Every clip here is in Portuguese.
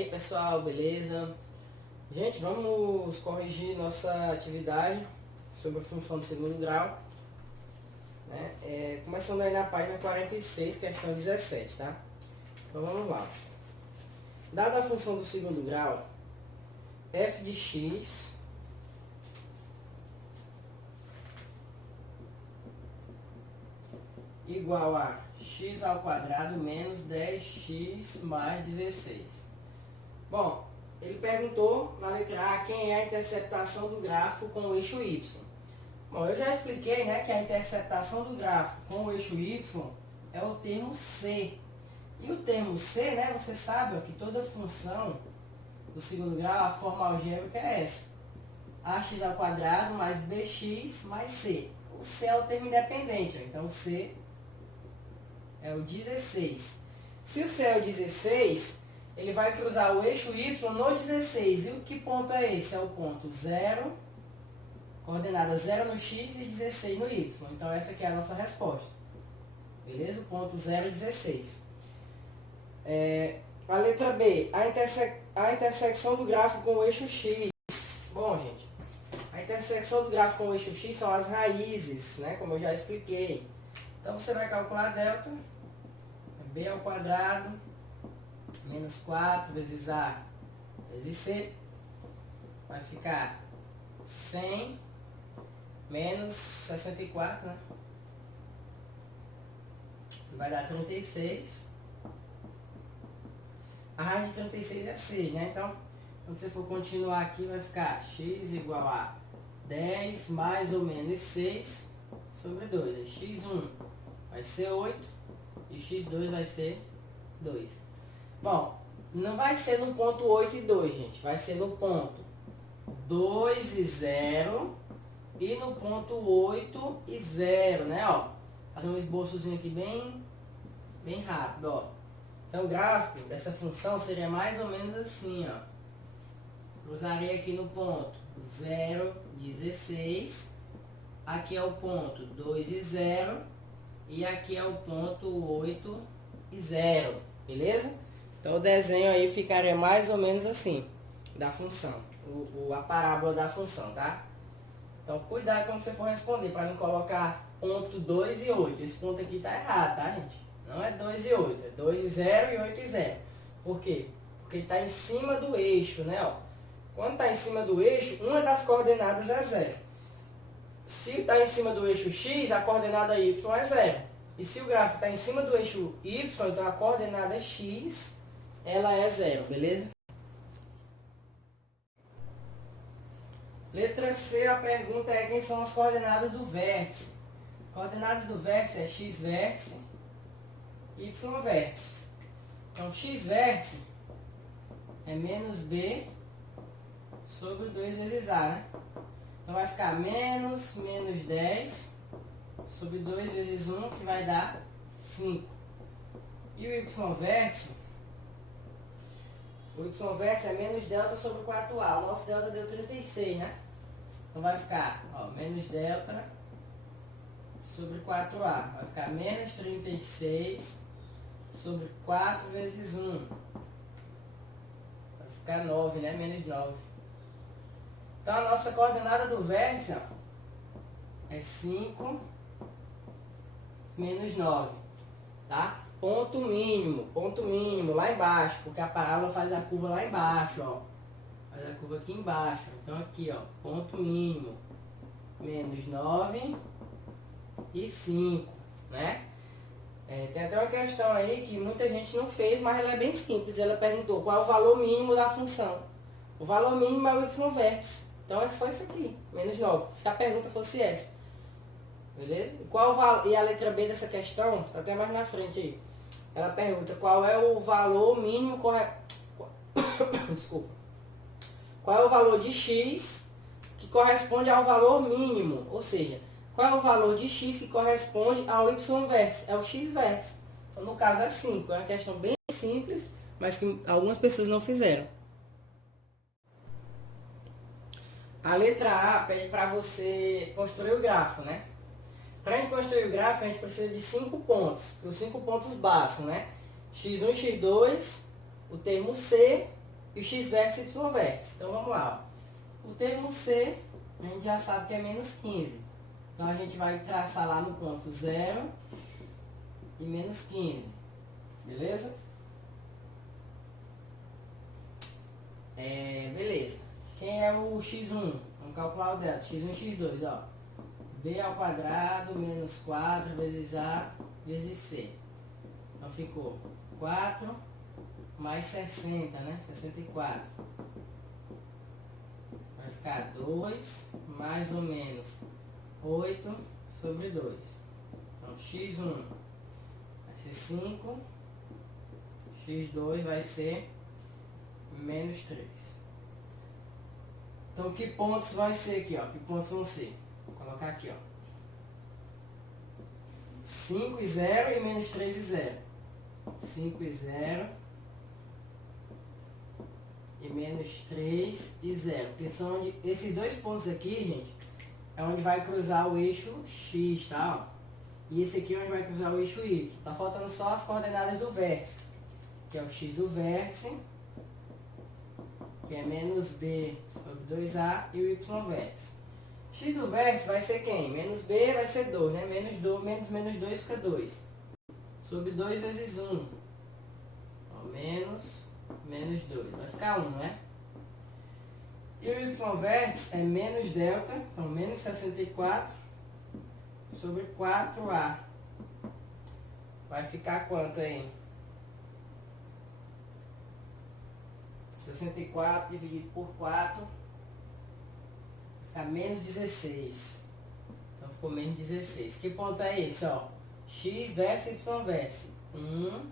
aí pessoal, beleza? Gente, vamos corrigir nossa atividade sobre a função do segundo grau, né? Começando aí na página 46, questão 17, tá? Então vamos lá. Dada a função do segundo grau, f de x igual a x ao quadrado menos 10x mais 16. Bom, ele perguntou na letra A quem é a interceptação do gráfico com o eixo y. Bom, eu já expliquei, né, que a interceptação do gráfico com o eixo y é o termo c. E o termo c, né, você sabe ó, que toda função do segundo grau, a forma algébrica é essa. ax ao quadrado mais bx mais c. O c é o termo independente, ó, então o c é o 16. Se o c é o 16, ele vai cruzar o eixo y no 16. E que ponto é esse? É o ponto 0, coordenada 0 no x e 16 no y. Então essa aqui é a nossa resposta. Beleza? O ponto 0 e 16. A letra B, a intersecção do gráfico com o eixo x. Bom, gente, a intersecção do gráfico com o eixo x são as raízes, né? Como eu já expliquei. Então você vai calcular delta, b ao quadrado, menos 4 vezes a vezes c, vai ficar 100 menos 64, né? Vai dar 36. A raiz de 36 é 6, né? Então, quando você for continuar aqui, vai ficar x igual a 10 mais ou menos 6 sobre 2. x1 vai ser 8 e x2 vai ser 2. Bom, não vai ser no ponto 8 e 2, gente. Vai ser no ponto 2 e 0 e no ponto 8 e 0, né? Ó, fazer um esboçozinho aqui bem rápido, ó. Então, o gráfico dessa função seria mais ou menos assim, ó. Cruzarei aqui no ponto 0, 16. Aqui é o ponto 2 e 0. E aqui é o ponto 8 e 0. Beleza? Então, o desenho aí ficaria mais ou menos assim, da função. A parábola da função, tá? Então, cuidado quando você for responder, para não colocar ponto 2 e 8. Esse ponto aqui tá errado, tá, gente? Não é 2 e 8, é 2 e 0 e 8 e 0. Por quê? Porque ele está em cima do eixo, né? Ó. Quando está em cima do eixo, uma das coordenadas é 0. Se está em cima do eixo x, a coordenada y é 0. E se o gráfico está em cima do eixo y, então a coordenada x, ela é 0, beleza? Letra C, a pergunta é quem são as coordenadas do vértice. Coordenadas do vértice é x vértice, y vértice. Então, x vértice é menos b sobre 2 vezes a, né? Então, vai ficar menos 10 sobre 2 vezes 1, que vai dar 5. E o y vértice é menos delta sobre 4a. O nosso delta deu 36, né? Então, vai ficar, ó, menos delta sobre 4a. Vai ficar menos 36 sobre 4 vezes 1. Vai ficar 9, né? Menos 9. Então, a nossa coordenada do vértice, ó, é 5 menos 9. Tá? Ponto mínimo, lá embaixo. Porque a parábola faz a curva lá embaixo, ó. Faz a curva aqui embaixo. Então, aqui, ó, ponto mínimo, menos 9 e 5, né? Tem até uma questão aí que muita gente não fez, mas ela é bem simples. Ela perguntou qual é o valor mínimo da função. O valor mínimo é o y vértice. Então é só isso aqui, menos 9. Se a pergunta fosse essa. Beleza? E a letra B dessa questão, está até mais na frente aí. Ela pergunta qual é o valor mínimo Desculpa. Qual é o valor de x que corresponde ao valor mínimo? Ou seja, qual é o valor de x que corresponde ao y vértice? É o x vértice. Então, no caso, é 5. É uma questão bem simples, mas que algumas pessoas não fizeram. A letra A pede para você construir o gráfico, né? Para a gente construir o gráfico, a gente precisa de 5 pontos. Os 5 pontos básicos, né? x1 e x2, o termo C e o x vértice e y vértice. Então vamos lá. Ó. O termo C, a gente já sabe que é menos 15. Então a gente vai traçar lá no ponto 0 e menos 15. Beleza? Beleza. Quem é o x1? Vamos calcular o delta. x1 e x2, ó. B ao quadrado menos 4 vezes A vezes C. Então ficou 4 mais 60, né? 64. Vai ficar 2 mais ou menos 8 sobre 2. Então x1 vai ser 5. x2 vai ser menos 3. Então que pontos vai ser aqui, ó? Que pontos vão ser? Vou colocar aqui, ó. 5 e 0 e menos 3 e 0. 5 e 0 e menos 3 e 0. Porque são onde, esses dois pontos aqui, gente, é onde vai cruzar o eixo X, tá? Ó. E esse aqui é onde vai cruzar o eixo Y. Tá faltando só as coordenadas do vértice. Que é o X do vértice, que é menos B sobre 2A, e o Y vértice. X do vértice vai ser quem? Menos B vai ser 2, né? Menos 2 fica 2. Sobre 2 vezes 1. Ó, menos 2. Vai ficar 1, né? E o Y vértice é menos delta, então menos 64 sobre 4A. Vai ficar quanto aí? 64 dividido por 4 vai ficar menos 16. Então ficou menos 16. Que ponto é esse? Ó? X vértice e Y vértice. 1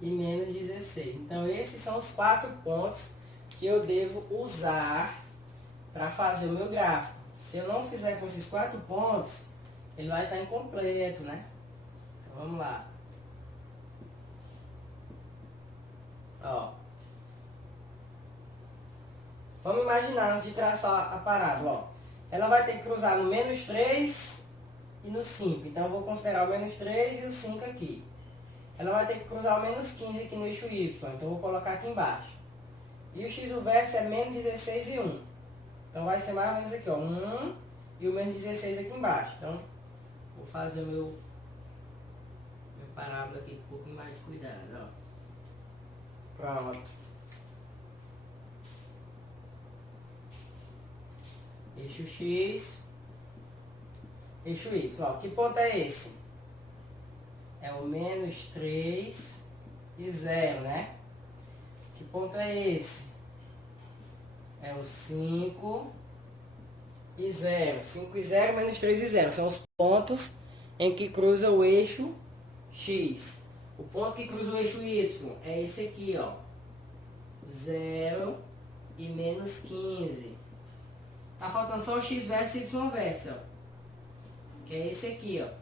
e menos 16. Então esses são os 4 pontos que eu devo usar para fazer o meu gráfico. Se eu não fizer com esses 4 pontos, ele vai estar incompleto, né? Então vamos lá. Ó. Vamos imaginar antes de traçar a parada, ó. Ela vai ter que cruzar no menos 3 e no 5. Então eu vou considerar o menos 3 e o 5 aqui. Ela vai ter que cruzar o menos 15 aqui no eixo Y. Então eu vou colocar aqui embaixo. E o X do vértice é menos 16 e 1. Então vai ser mais ou menos aqui, ó. 1 e o menos 16 aqui embaixo. Então vou fazer o meu parábola aqui com um pouquinho mais de cuidado, ó. Pronto. Eixo X, eixo Y. Ó, que ponto é esse? É o menos 3 e 0, né? Que ponto é esse? É o 5 e 0. 5 e 0, menos 3 e 0. São os pontos em que cruza o eixo X. O ponto que cruza o eixo Y é esse aqui, ó. 0 e menos 15. Tá faltando só o X vértice e Y vértice, ó. Que é esse aqui, ó.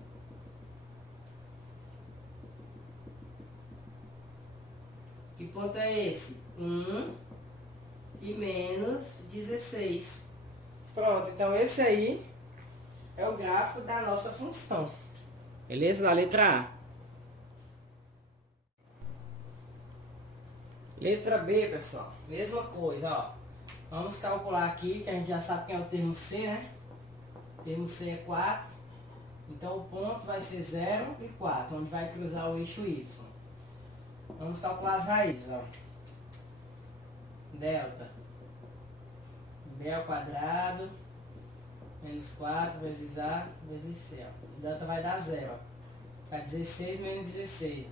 Que ponto é esse? 1 e menos 16. Pronto, então esse aí é o gráfico da nossa função. Beleza? Na letra A. Letra B, pessoal. Mesma coisa, ó. Vamos calcular aqui, que a gente já sabe que é o termo C, né? O termo C é 4. Então o ponto vai ser 0 e 4, onde vai cruzar o eixo Y. Vamos calcular as raízes, ó. Delta B ao quadrado menos 4 vezes A vezes C, ó. O delta vai dar 0, ó. Fica 16 menos 16.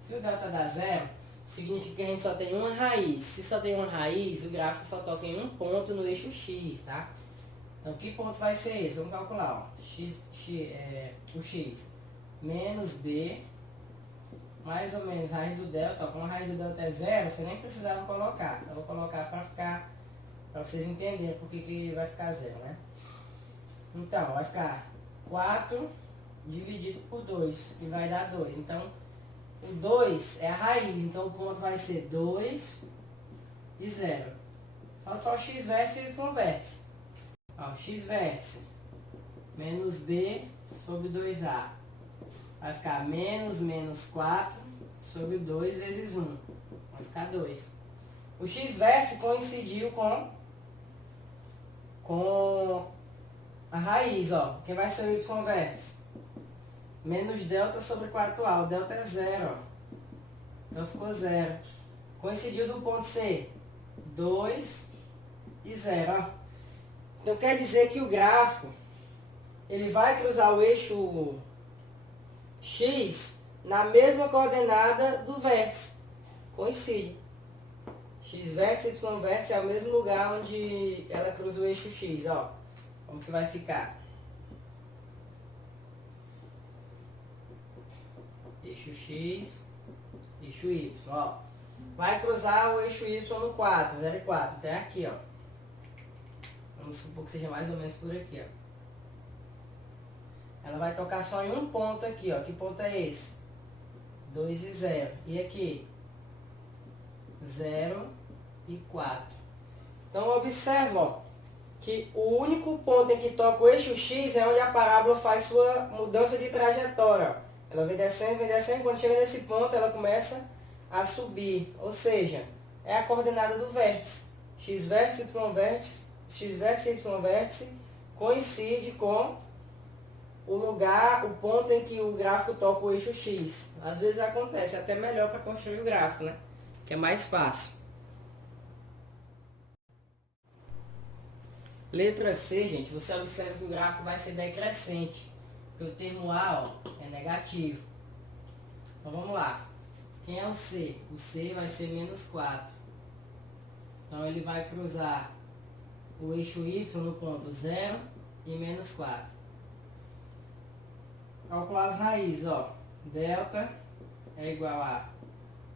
Se o delta dá 0, significa que a gente só tem uma raiz. Se só tem uma raiz, o gráfico só toca em um ponto no eixo X, tá? Então, que ponto vai ser esse? Vamos calcular, ó. O X menos B, mais ou menos raiz do delta. Ó, como a raiz do delta é 0, você nem precisava colocar. Só vou colocar para vocês entenderem por que vai ficar 0, né? Então, vai ficar 4 dividido por 2, que vai dar 2. Então, o 2 é a raiz, então o ponto vai ser 2 e 0. Falta só o X vértice e o Y vértice. Ó, X vértice menos B sobre 2A. Vai ficar menos 4 sobre 2 vezes 1. Vai ficar 2. O x-vértice coincidiu com a raiz, ó. Quem vai ser o y-vértice? Menos delta sobre 4A. O delta é 0, ó. Então ficou 0. Coincidiu do ponto C. 2 e 0, ó. Então quer dizer que o gráfico, ele vai cruzar o eixo X na mesma coordenada do vértice. Coincide. X-vértice e Y-vértice é o mesmo lugar onde ela cruza o eixo X, ó. Como que vai ficar? Eixo X, eixo Y, ó. Vai cruzar o eixo Y no 4, 0 e 4, até aqui, ó. Vamos supor que seja mais ou menos por aqui, ó. Ela vai tocar só em um ponto aqui, ó. Que ponto é esse? 2 e 0. E aqui? 0 e 4. Então, observa, ó, que o único ponto em que toca o eixo X é onde a parábola faz sua mudança de trajetória, ó. Ela vem descendo, quando chega nesse ponto ela começa a subir, ou seja, é a coordenada do vértice. X-vértice, Y-vértice, X-vértice e Y-vértice coincide com o lugar, o ponto em que o gráfico toca o eixo X. Às vezes acontece, é até melhor para construir o gráfico, né? Que é mais fácil. Letra C, gente, você observa que o gráfico vai ser decrescente. Porque o termo A, ó, é negativo. Então vamos lá. Quem é o C? O C vai ser menos 4. Então ele vai cruzar o eixo Y no ponto 0 e menos 4. Calcular as raízes, ó. Delta é igual a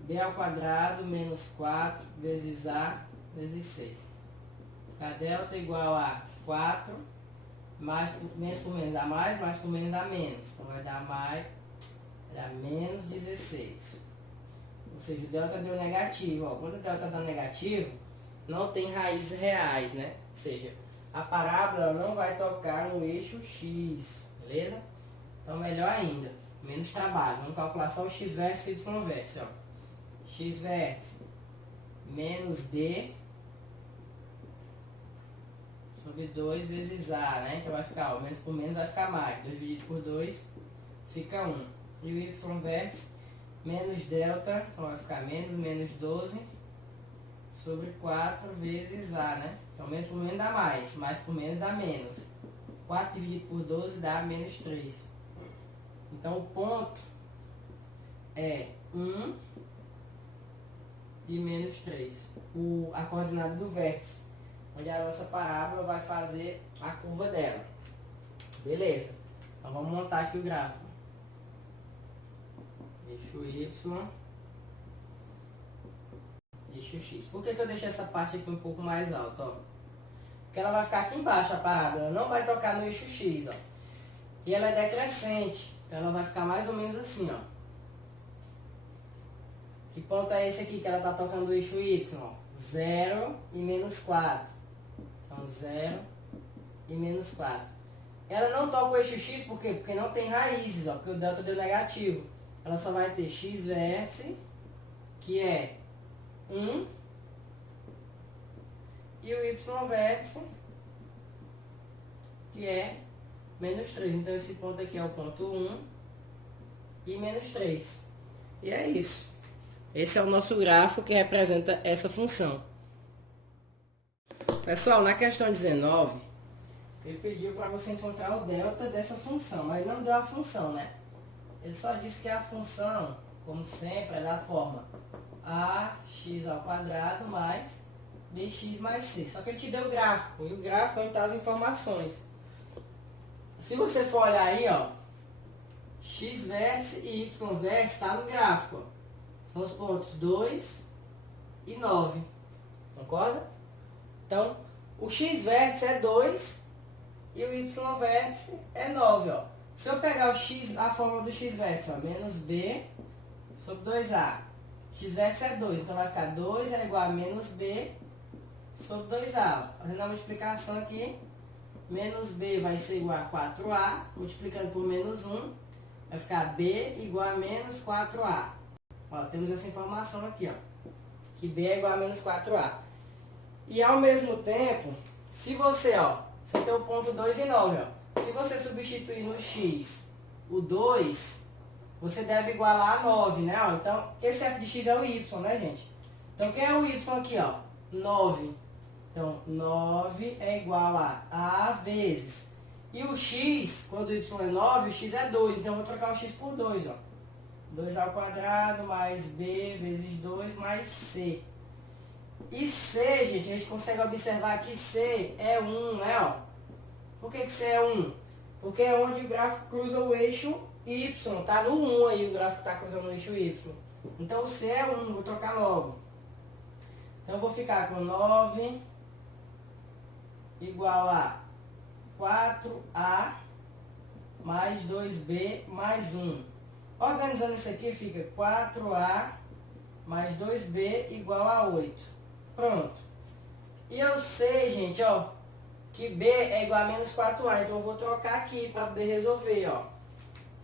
B ao quadrado menos 4 vezes A vezes C. A delta é igual a 4, menos por menos dá mais por menos dá menos. Então vai dar menos 16. Ou seja, o delta deu negativo. Ó. Quando o delta dá negativo, não tem raízes reais, né? Ou seja, a parábola não vai tocar no eixo X, beleza? Então melhor ainda, menos trabalho. Vamos calcular só o x-vértice e o y-vértice, ó. X-vértice menos B sobre 2 vezes A, né? Então vai ficar, ó, menos por menos vai ficar mais. 2 dividido por 2 fica 1. E o y-vértice menos delta, então vai ficar menos 12 sobre 4 vezes A, né? Então menos por menos dá mais por menos dá menos. 4 dividido por 12 dá menos 3. Então o ponto é 1 e menos 3. A coordenada do vértice, onde a nossa parábola vai fazer a curva dela. Beleza. Então vamos montar aqui o gráfico. Eixo Y, eixo X. Por que eu deixei essa parte aqui um pouco mais alta, ó? Porque ela vai ficar aqui embaixo, a parábola. Ela não vai tocar no eixo X, ó. E ela é decrescente. Então ela vai ficar mais ou menos assim, ó. Que ponto é esse aqui que ela está tocando o eixo Y? Ó? 0 e menos 4. Então 0 e menos 4. Ela não toca o eixo X, por quê? Porque não tem raízes, ó, porque o delta deu negativo. Ela só vai ter x-vértice, que é 1, e o y-vértice, que é menos 3. Então esse ponto aqui é o ponto 1 e menos 3. E é isso. Esse é o nosso gráfico que representa essa função. Pessoal, na questão 19, ele pediu para você encontrar o delta dessa função, mas não deu a função, né? Ele só disse que a função, como sempre, é da forma ax ao quadrado mais bx mais c. Só que ele te deu o gráfico, e o gráfico é onde está as informações. Se você for olhar aí, ó, x-vértice e y-vértice está no gráfico, ó. São os pontos 2 e 9. Concorda? Então, o x-vértice é 2 e o y-vértice é 9, ó. Se eu pegar o x, a fórmula do x-vértice, ó, menos b sobre 2a. X-vértice é 2, então vai ficar 2 é igual a menos b sobre 2a. Ó. Fazendo a multiplicação aqui, menos b vai ser igual a 4a, multiplicando por menos 1, vai ficar b igual a menos 4a. Ó, temos essa informação aqui, ó, que B é igual a menos 4A. E ao mesmo tempo, se você, ó, você tem o ponto 2 e 9, ó. Se você substituir no x o 2, você deve igualar a 9, né? Ó, então, esse f de x é o y, né, gente? Então, quem é o y aqui, ó? 9. Então, 9 é igual a vezes. E o x, quando o y é 9, o x é 2. Então, eu vou trocar o x por 2, ó. 2 ao quadrado mais b vezes 2 mais c. E c, gente, a gente consegue observar que c é 1, né, ó? Por que c é 1? Porque é onde o gráfico cruza o eixo y. Tá no 1 aí, o gráfico tá cruzando o eixo y. Então, o c é 1, vou trocar logo. Então, eu vou ficar com 9 igual a 4A mais 2B mais 1. Organizando isso aqui, fica 4A mais 2B igual a 8. Pronto. E eu sei, gente, ó, que B é igual a menos 4A. Então, eu vou trocar aqui para poder resolver, ó.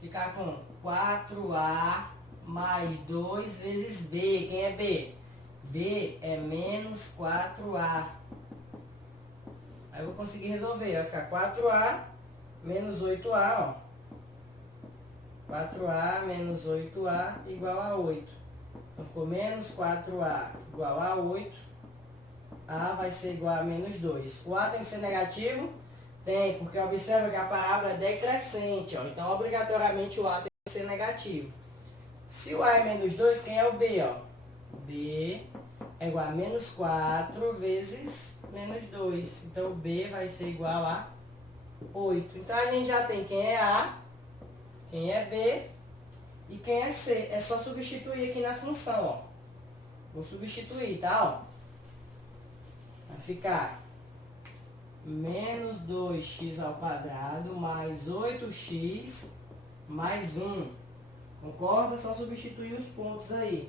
Ficar com 4A mais 2 vezes B. Quem é B? B é menos 4A. Aí eu vou conseguir resolver. Vai ficar 4A menos 8A, ó. 4A menos 8A igual a 8. Então, ficou menos 4A igual a 8. A vai ser igual a menos 2. O A tem que ser negativo? Tem, porque observa que a parábola é decrescente, ó. Então, obrigatoriamente, o A tem que ser negativo. Se o A é menos 2, quem é o B, ó? B é igual a menos 4 vezes menos 2. Então, o B vai ser igual a 8. Então, a gente já tem quem é A, quem é B e quem é C. É só substituir aqui na função, ó. Vou substituir, tá, ó? Vai ficar menos 2x ao quadrado mais 8x mais 1. Concorda? Só substituir os pontos aí.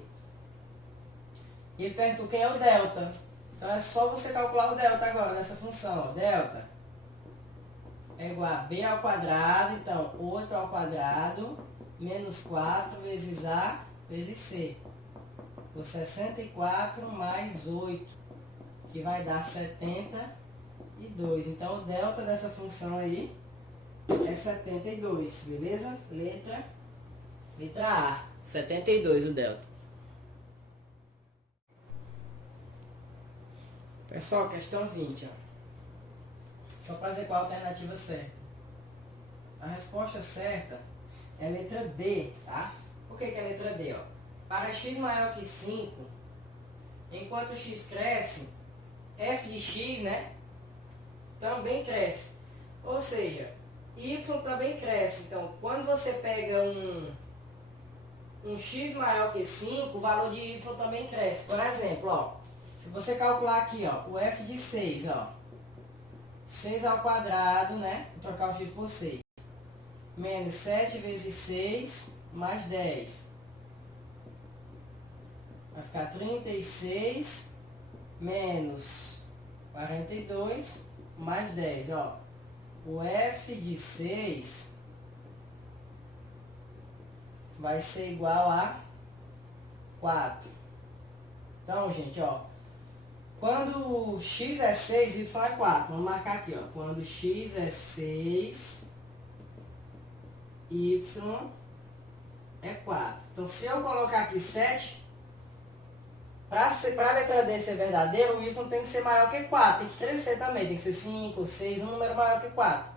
E ele perguntou quem é o delta. Então é só você calcular o delta agora nessa função, ó. Delta é igual a b ao quadrado, então 8 ao quadrado menos 4 vezes a vezes c. Por 64 mais 8, que vai dar 72. Então o delta dessa função aí é 72, beleza? Letra A, 72 o delta. Pessoal, questão 20, ó. Só para dizer qual a alternativa certa. A resposta certa é a letra D, tá? Por que é a letra D, ó? Para x maior que 5, enquanto x cresce, f de x, né, também cresce. Ou seja, y também cresce. Então, quando você pega um x maior que 5, o valor de y também cresce. Por exemplo, ó, se você calcular aqui, ó, o f de 6, ó, 6 ao quadrado, né, vou trocar o x por 6, menos 7 vezes 6, mais 10. Vai ficar 36 menos 42 mais 10, ó. O f de 6 vai ser igual a 4. Então, gente, ó, quando x é 6, y é 4. Vamos marcar aqui, ó. Quando x é 6, y é 4. Então, se eu colocar aqui 7, para a letra D ser verdadeiro, o y tem que ser maior que 4. Tem que crescer também. Tem que ser 5, 6, um número maior que 4.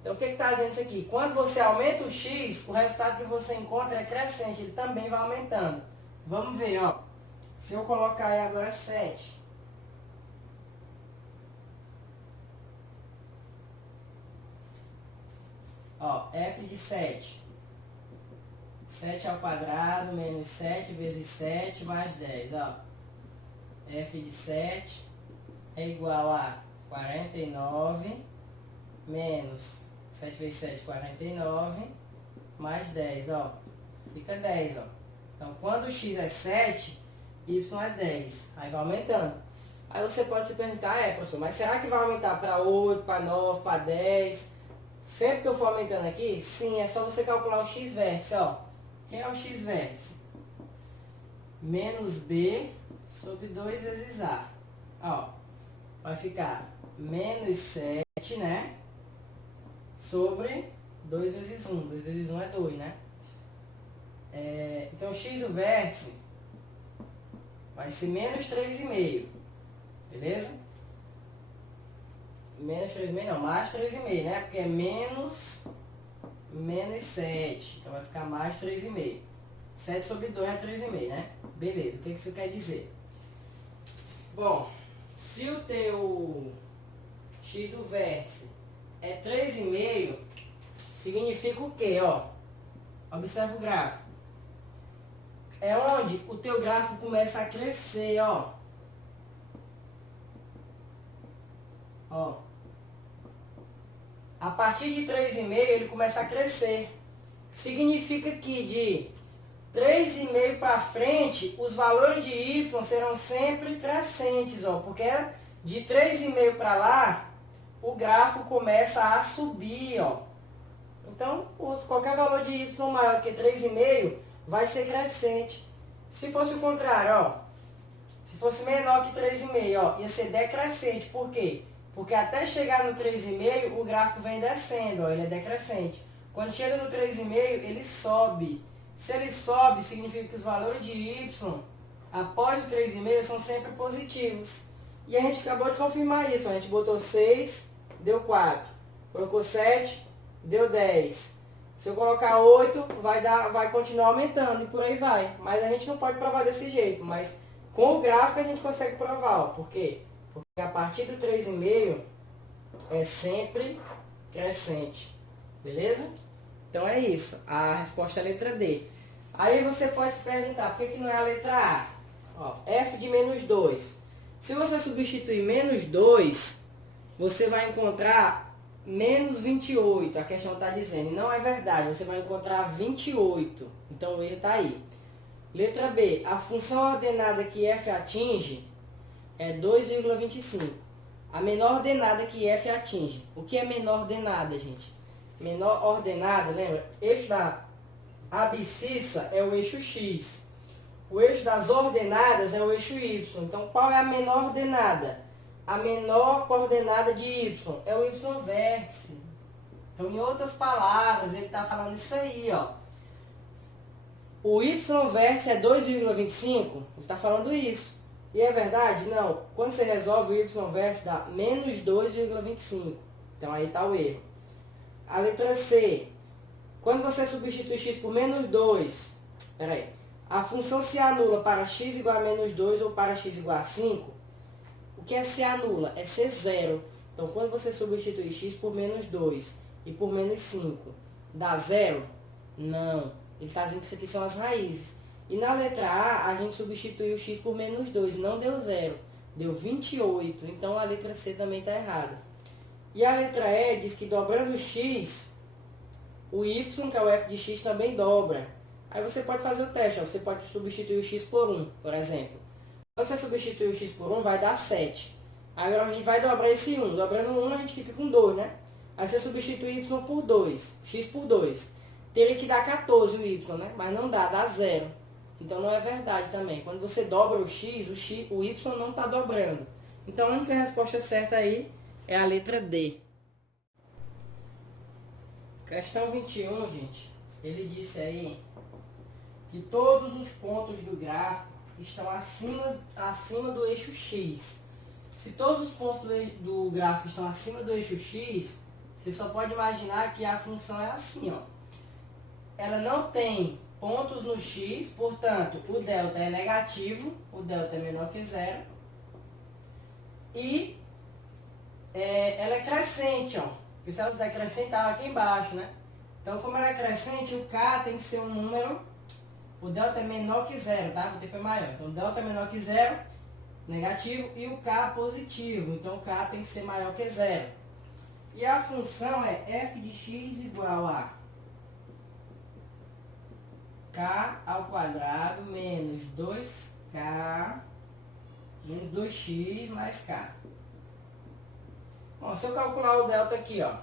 Então, o que está dizendo isso aqui? Quando você aumenta o x, o resultado que você encontra é crescente. Ele também vai aumentando. Vamos ver, ó. Se eu colocar aí agora 7. Ó, f de 7. 7 ao quadrado menos 7 vezes 7 mais 10, ó. F de 7 é igual a 49 menos 7 vezes 7, 49, mais 10, ó. Fica 10, ó. Então, quando o x é 7, y é 10. Aí vai aumentando. Aí você pode se perguntar, professor, mas será que vai aumentar para 8, para 9, para 10? Sempre que eu for aumentando aqui, sim, é só você calcular o x vértice, ó. Quem é o x vértice? Menos b sobre 2 vezes A. Ó, vai ficar menos 7, né? Sobre 2 vezes 1. 2 vezes 1 é 2, né? Então, x do vértice vai ser menos 3,5. Beleza? Menos 3,5 não, mais 3,5, né? Porque é menos 7. Então vai ficar mais 3,5. 7 sobre 2 é 3,5, né? Beleza, o que isso quer dizer? Bom, se o teu x do vértice é 3,5, significa o quê? Ó, observa o gráfico. É onde o teu gráfico começa a crescer, ó. Ó. A partir de 3,5 ele começa a crescer. Significa que de 3,5 para frente, os valores de y serão sempre crescentes, ó, porque de 3,5 para lá, o gráfico começa a subir, ó. Então, qualquer valor de y maior que 3,5 vai ser crescente. Se fosse o contrário, ó, se fosse menor que 3,5, ó, ia ser decrescente. Por quê? Porque até chegar no 3,5, o gráfico vem descendo, ó, ele é decrescente. Quando chega no 3,5, ele sobe. Se ele sobe, significa que os valores de y, após o 3,5, são sempre positivos. E a gente acabou de confirmar isso. A gente botou 6, deu 4. Colocou 7, deu 10. Se eu colocar 8, vai continuar aumentando e por aí vai. Mas a gente não pode provar desse jeito. Mas com o gráfico a gente consegue provar. Ó. Por quê? Porque a partir do 3,5 é sempre crescente. Beleza? Então é isso. A resposta é a letra D. Aí você pode se perguntar, por que não é a letra A? Ó, f de menos 2. Se você substituir menos 2, você vai encontrar menos 28. A questão está dizendo. E não é verdade. Você vai encontrar 28. Então o erro está aí. Letra B. A função ordenada que f atinge é 2,25. A menor ordenada que f atinge. O que é menor ordenada, gente? Menor ordenada, lembra? Eixo da abscissa é o eixo x. O eixo das ordenadas é o eixo y. Então, qual é a menor ordenada? A menor coordenada de y é o y vértice. Então, em outras palavras, ele está falando isso aí, ó. O y vértice é 2,25? Ele está falando isso. E é verdade? Não. Quando você resolve, o y vértice dá menos 2,25. Então, aí está o erro. A letra C. Quando você substitui x por menos 2, peraí, a função se anula para x igual a menos 2 ou para x igual a 5. O que é se anula? É ser zero. Então, quando você substitui x por menos 2 e por menos 5, dá zero? Não. Ele está dizendo que isso aqui são as raízes. E na letra A, a gente substituiu o x por menos 2 e não deu zero. Deu 28. Então, a letra C também está errada. E a letra E diz que dobrando o x, o y, que é o f de x, também dobra. Aí você pode fazer o teste. Ó. Você pode substituir o x por 1, por exemplo. Quando você substituir o x por 1, vai dar 7. Agora a gente vai dobrar esse 1. Dobrando 1, a gente fica com 2, né? Aí você substitui y por 2, x por 2. Teria que dar 14 o y, né? Mas não dá 0. Então não é verdade também. Quando você dobra o x, o y não está dobrando. Então a única resposta certa aí é a letra D. Questão 21, gente. Ele disse aí que todos os pontos do gráfico estão acima do eixo X. Se todos os pontos do gráfico estão acima do eixo X, você só pode imaginar que a função é assim, ó. Ela não tem pontos no X, portanto, o delta é negativo, o delta é menor que zero. E ela é crescente, ó. Porque se ela fosse decrescente, estava aqui embaixo, né? Então, como ela é crescente, o K tem que ser um número, o delta é menor que zero, tá? O T foi maior. Então, o delta é menor que zero, negativo, e o K positivo. Então, o K tem que ser maior que zero. E a função é f de x igual a K ao quadrado menos 2K menos 2x mais K. Bom, se eu calcular o delta aqui, ó,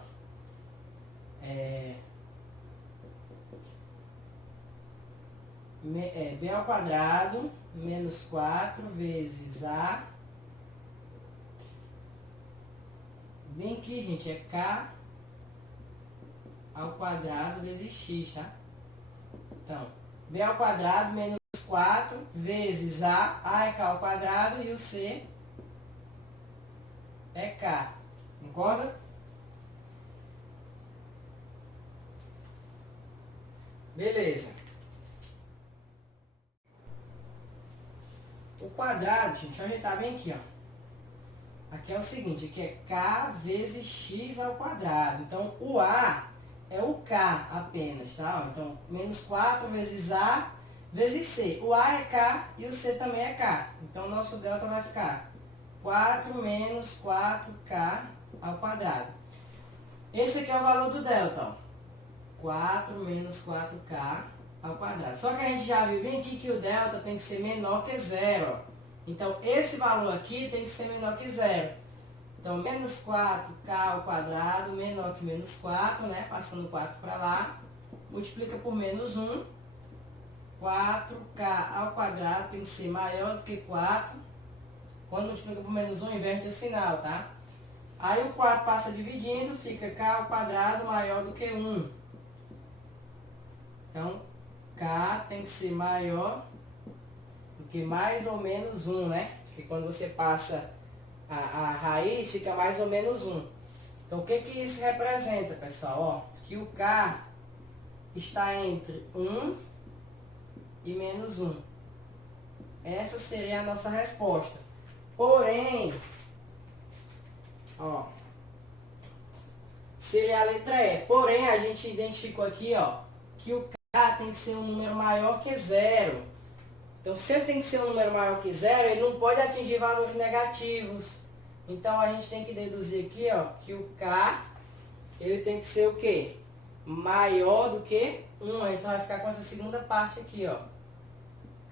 b ao quadrado menos 4 vezes a. Bem aqui, gente, é k ao quadrado vezes x, tá? Então, b ao quadrado menos 4 vezes a é k ao quadrado e o c é k. Concorda? Beleza. O quadrado, gente, deixa eu ajeitar bem aqui, ó. Aqui é o seguinte, aqui é k vezes x ao quadrado. Então, o a é o k apenas, tá? Então, menos 4 vezes a vezes c. O a é k e o c também é k. Então, o nosso delta vai ficar 4 menos 4k ao quadrado. Esse aqui é o valor do delta, ó. 4 menos 4k ao quadrado. Só que a gente já viu bem aqui que o delta tem que ser menor que zero, ó. Então, esse valor aqui tem que ser menor que zero. Então, menos 4k ao quadrado, menor que menos 4, né? Passando 4 para lá. Multiplica por menos 1. 4k ao quadrado tem que ser maior do que 4. Quando multiplica por menos 1, inverte o sinal, tá? Aí o 4 passa dividindo, fica k ao quadrado maior do que 1. Então, k tem que ser maior do que mais ou menos 1, né? Porque quando você passa a raiz, fica mais ou menos 1. Então, o que que isso representa, pessoal? Ó, que o k está entre 1 e menos 1. Essa seria a nossa resposta. Porém, ó, seria a letra E. Porém, a gente identificou aqui, ó, que o k tem que ser um número maior que zero. Então, se ele tem que ser um número maior que zero, ele não pode atingir valores negativos. Então, a gente tem que deduzir aqui, ó, que o k, ele tem que ser o quê? Maior do que 1. A gente só vai ficar com essa segunda parte aqui, ó.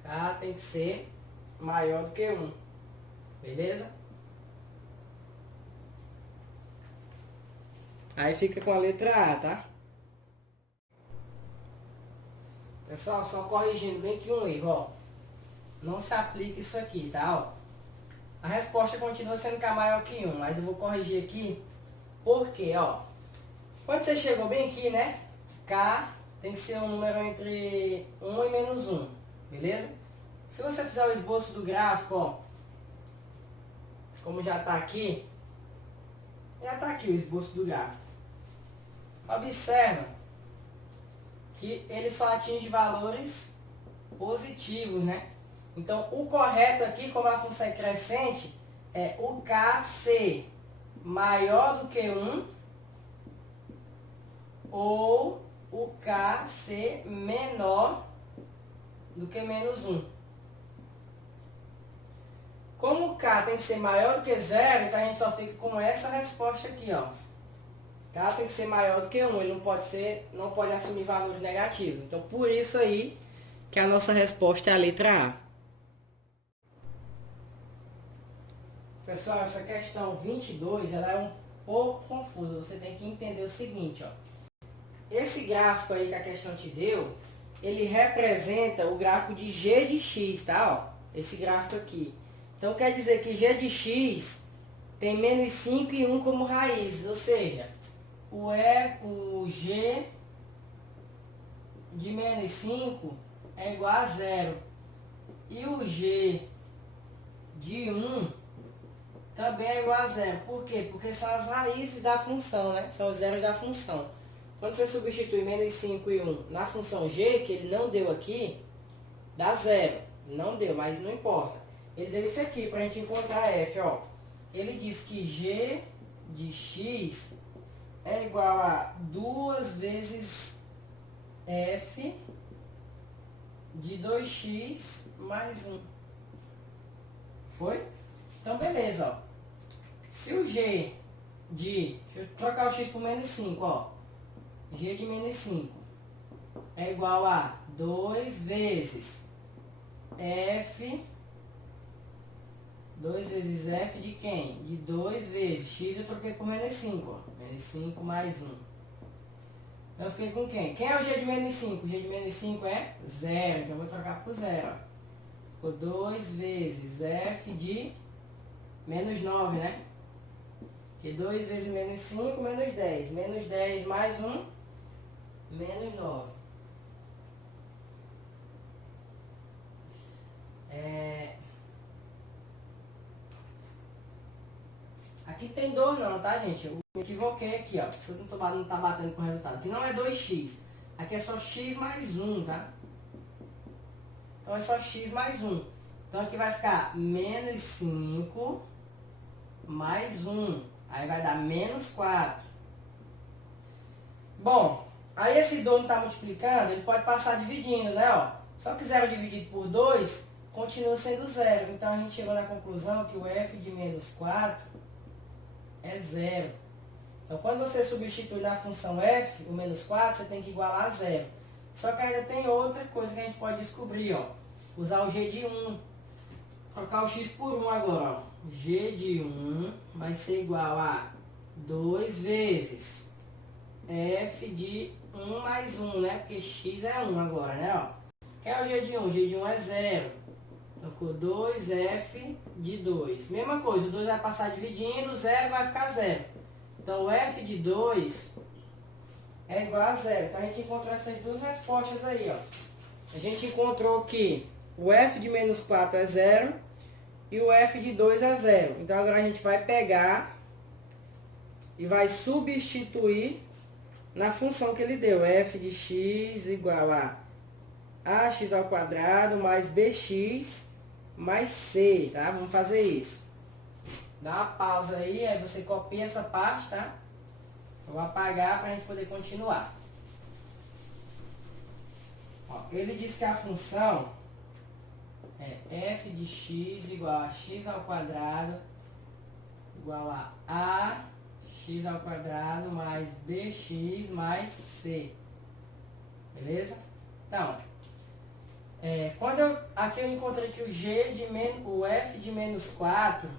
K tem que ser maior do que 1. Beleza? Aí fica com a letra A, tá? Pessoal, só corrigindo bem que um erro, ó. Não se aplica isso aqui, tá? Ó. A resposta continua sendo K maior que 1, mas eu vou corrigir aqui. Por quê, ó? Quando você chegou bem aqui, né? K tem que ser um número entre 1 e menos 1, beleza? Se você fizer o esboço do gráfico, ó, como já está aqui, o esboço do gráfico. Observa que ele só atinge valores positivos, né? Então, o correto aqui, como a função é crescente, é o k ser maior do que 1 ou o k ser menor do que menos 1. Como o k tem que ser maior do que 0, então a gente só fica com essa resposta aqui, ó. K tem que ser maior do que 1, ele não pode assumir valores negativos. Então, por isso aí que a nossa resposta é a letra A. Pessoal, essa questão 22, ela é um pouco confusa. Você tem que entender o seguinte, ó. Esse gráfico aí que a questão te deu, ele representa o gráfico de g de x, tá? Ó, esse gráfico aqui. Então, quer dizer que g de x tem menos 5 e 1 como raízes, ou seja, o g de menos 5 é igual a 0. E o g de 1 também é igual a 0. Por quê? Porque são as raízes da função, né? São os zeros da função. Quando você substitui menos 5 e 1 na função g, que ele não deu aqui, dá 0. Não deu, mas não importa. Ele deu isso aqui para a gente encontrar f, ó. Ele diz que g de x é igual a 2 vezes f de 2x mais 1. Foi? Então, beleza, ó. Se o g de... Deixa eu trocar o x por menos 5, ó. G de menos 5 é igual a 2 vezes f... 2 vezes f de quem? De 2 vezes x eu troquei por menos 5, ó. Menos 5 mais 1. Então eu fiquei com quem? Quem é o g de menos 5? O g de menos 5 é 0. Então eu vou trocar por 0. Ó. Ficou 2 vezes f de menos 9, né? Que 2 vezes menos 5, menos 10. Menos 10 mais 1, menos 9. Aqui tem 2 não, tá, gente? Eu me equivoquei aqui, ó. Porque não tá batendo com o resultado. Aqui não é 2x. Aqui é só x mais 1, tá? Então é só x mais 1. Então aqui vai ficar menos 5 mais 1. Aí vai dar menos 4. Bom, aí esse 2 não está multiplicando, ele pode passar dividindo, né? Ó. Só que 0 dividido por 2 continua sendo 0. Então a gente chegou na conclusão que o f de menos 4 é 0. Então quando você substitui na função f, o menos 4, você tem que igualar a 0. Só que ainda tem outra coisa que a gente pode descobrir, ó. Usar o g de 1. Trocar o x por 1 agora, ó. G de 1 vai ser igual a 2 vezes f de 1 mais 1, né? Porque x é 1 agora, né? Ó. Que é o g de 1? O g de 1 é 0. Então ficou 2f de 2. Mesma coisa, o 2 vai passar dividindo, o 0 vai ficar 0. Então o f de 2 é igual a 0. Então a gente encontrou essas duas respostas aí, ó. A gente encontrou que o f de menos 4 é 0 e o f de 2 é 0. Então agora a gente vai pegar e vai substituir na função que ele deu. F de x igual a ax ao quadrado mais bx mais c, tá? Vamos fazer isso. Dá uma pausa aí você copia essa parte, tá? Eu vou apagar para a gente poder continuar. Ó, ele disse que a função é f de x igual a x ao quadrado igual a x ao quadrado mais bx mais c. Beleza? Então, aqui eu encontrei que o f de menos 4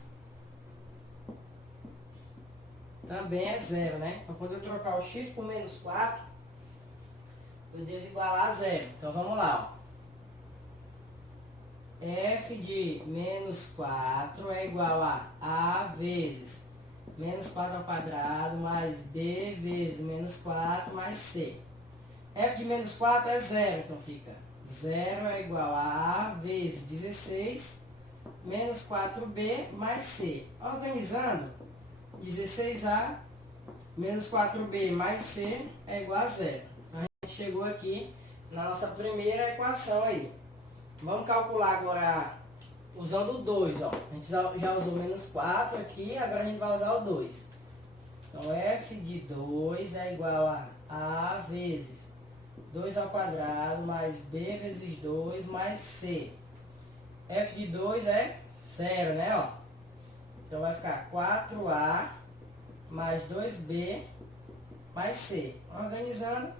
também é 0, né? Então, quando eu trocar o x por menos 4, eu devo igualar a 0. Então, vamos lá, ó. F de menos 4 é igual a vezes menos 4 ao quadrado mais b vezes menos 4 mais c. F de menos 4 é 0, então fica 0 é igual a vezes 16 menos 4b mais c. Organizando, 16a menos 4b mais c é igual a 0. Então, a gente chegou aqui na nossa primeira equação aí. Vamos calcular agora usando o 2, ó. A gente já usou menos 4 aqui, agora a gente vai usar o 2. Então, f de 2 é igual a vezes 2 ao quadrado mais b vezes 2 mais c. F de 2 é 0, né? Ó. Então, vai ficar 4a mais 2b mais c. Organizando,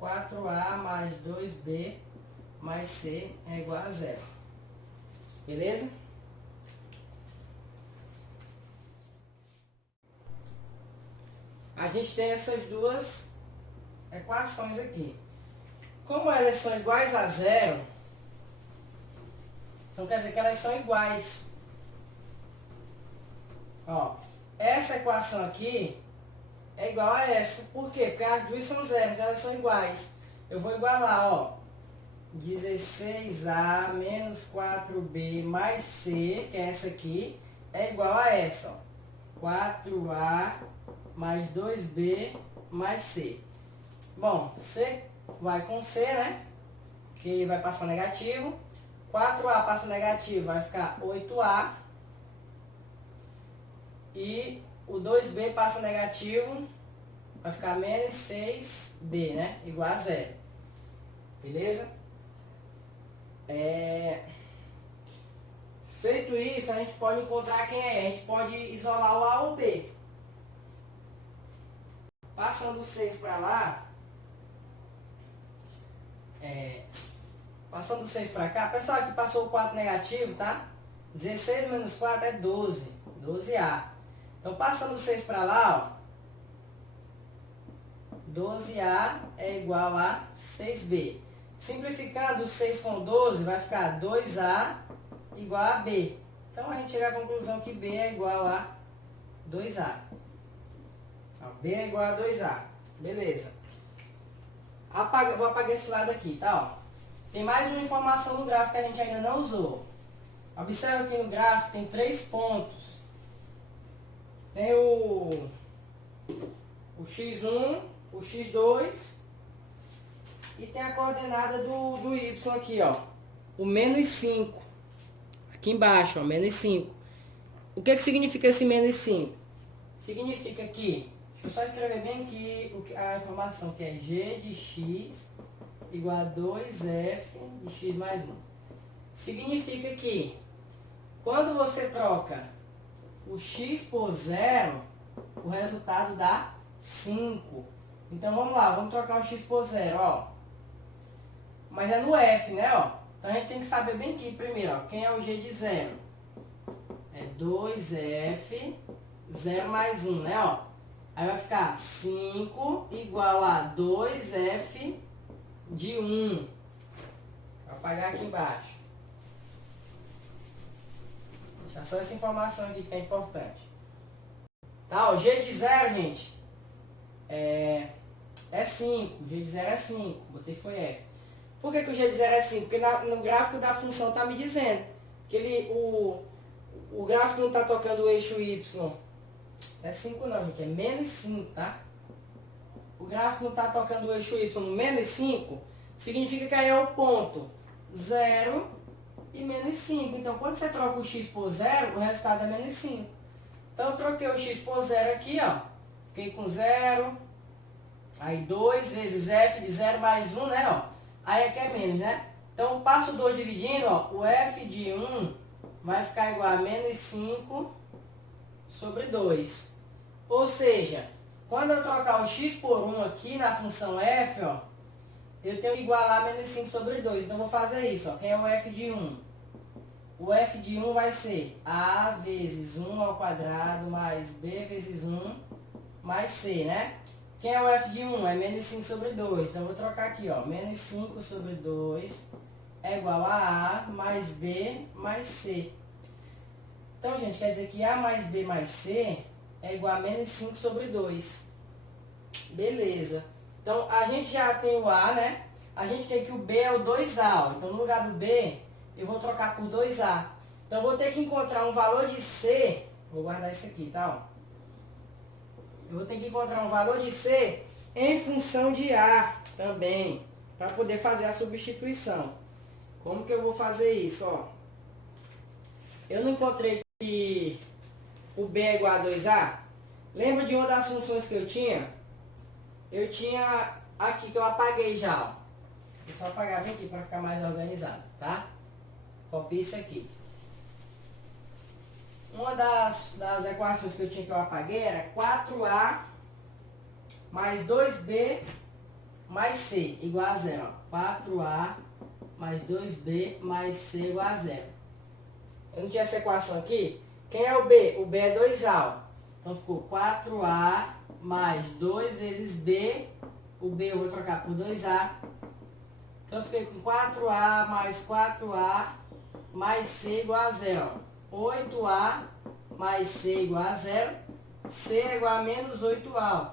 4a mais 2b mais c é igual a 0. Beleza? A gente tem essas duas equações aqui. Como elas são iguais a 0, então quer dizer que elas são iguais. Ó, essa equação aqui é igual a essa. Por quê? Porque as duas são 0, então elas são iguais. Eu vou igualar, ó. 16a menos 4b mais c, que é essa aqui, é igual a essa, ó. 4a mais 2b mais c. Bom, c vai com c, né? Que vai passar negativo. 4a passa negativo, vai ficar 8a. E o 2b passa negativo, vai ficar menos 6b, né? Igual a 0. Beleza? Feito isso, a gente pode encontrar quem é. A gente pode isolar o A ou o B. Passando o 6 para lá, passando o 6 para cá, pessoal, aqui passou o 4 negativo, tá? 16 menos 4 é 12, 12A. Então, passando o 6 para lá, ó, 12A é igual a 6B. Simplificando 6 com 12, vai ficar 2A igual a B. Então, a gente chega à conclusão que B é igual a 2A. Então, B é igual a 2A. Beleza. Vou apagar esse lado aqui, tá? Ó. Tem mais uma informação no gráfico que a gente ainda não usou. Observa aqui no gráfico, tem 3 pontos. Tem o X1, o X2 e tem a coordenada do Y aqui, ó. O menos 5. Aqui embaixo, ó, menos 5. O que significa esse menos 5? Significa que, deixa eu só escrever bem aqui a informação, que é G de X igual a 2F de X mais 1. Significa que, quando você troca o X por 0, o resultado dá 5. Então, vamos lá, vamos trocar o X por 0, ó. Mas é no F, né, ó. Então, a gente tem que saber bem aqui primeiro, ó. Quem é o G de 0? É 2F, 0 mais 1, né, ó. Aí vai ficar 5 igual a 2F de 1. Vou apagar aqui embaixo. Deixa só essa informação aqui que é importante. Tá, ó, G de 0, gente, é 5. G de 0 é 5. Botei foi F. Por que o G de 0 é 5? Porque no gráfico da função está me dizendo que o gráfico não está tocando o eixo Y. Não é 5 não, gente. É menos 5, tá? O gráfico não está tocando o eixo Y no menos 5, significa que aí é o ponto 0 e menos 5. Então, quando você troca o X por 0, o resultado é menos 5. Então, eu troquei o X por 0 aqui, ó. Fiquei com 0. Aí, 2 vezes F de 0 mais 1, né, ó. Aí aqui é menos, né? Então, passo 2 dividindo, ó. O F de 1 vai ficar igual a menos 5 sobre 2. Ou seja, quando eu trocar o X por 1 aqui na função F, ó, eu tenho que igualar menos 5 sobre 2. Então, eu vou fazer isso, ó. Quem é o F de 1? O F de 1 vai ser A vezes 1 ao quadrado mais B vezes 1 mais C, né? Quem é o F de 1? É menos 5 sobre 2. Então, eu vou trocar aqui, ó. Menos 5 sobre 2 é igual a A mais B mais C. Então, gente, quer dizer que A mais B mais C é igual a menos 5 sobre 2. Beleza. Então, a gente já tem o A, né? A gente tem que o B é o 2A. Ó. Então, no lugar do B, eu vou trocar por 2A. Então, eu vou ter que encontrar um valor de C. Vou guardar isso aqui, tá? Ó. Eu vou ter que encontrar um valor de C em função de A também, para poder fazer a substituição. Como que eu vou fazer isso? Ó? Eu não encontrei que o B é igual a 2A? Lembra de uma das funções que eu tinha? Eu tinha aqui que eu apaguei já. Ó. Vou só apagar bem aqui para ficar mais organizado, tá? Copie isso aqui. Uma das equações que eu tinha que eu apaguei era 4A mais 2B mais C igual a 0. Ó. 4A mais 2B mais C igual a 0. Eu não tinha essa equação aqui? Quem é o B? O B é 2A. Ó. Então ficou 4A mais 2 vezes B. O B eu vou trocar por 2A. Então eu fiquei com 4A mais 4A mais C igual a 0. 8A mais C igual a 0. C é igual a menos 8A.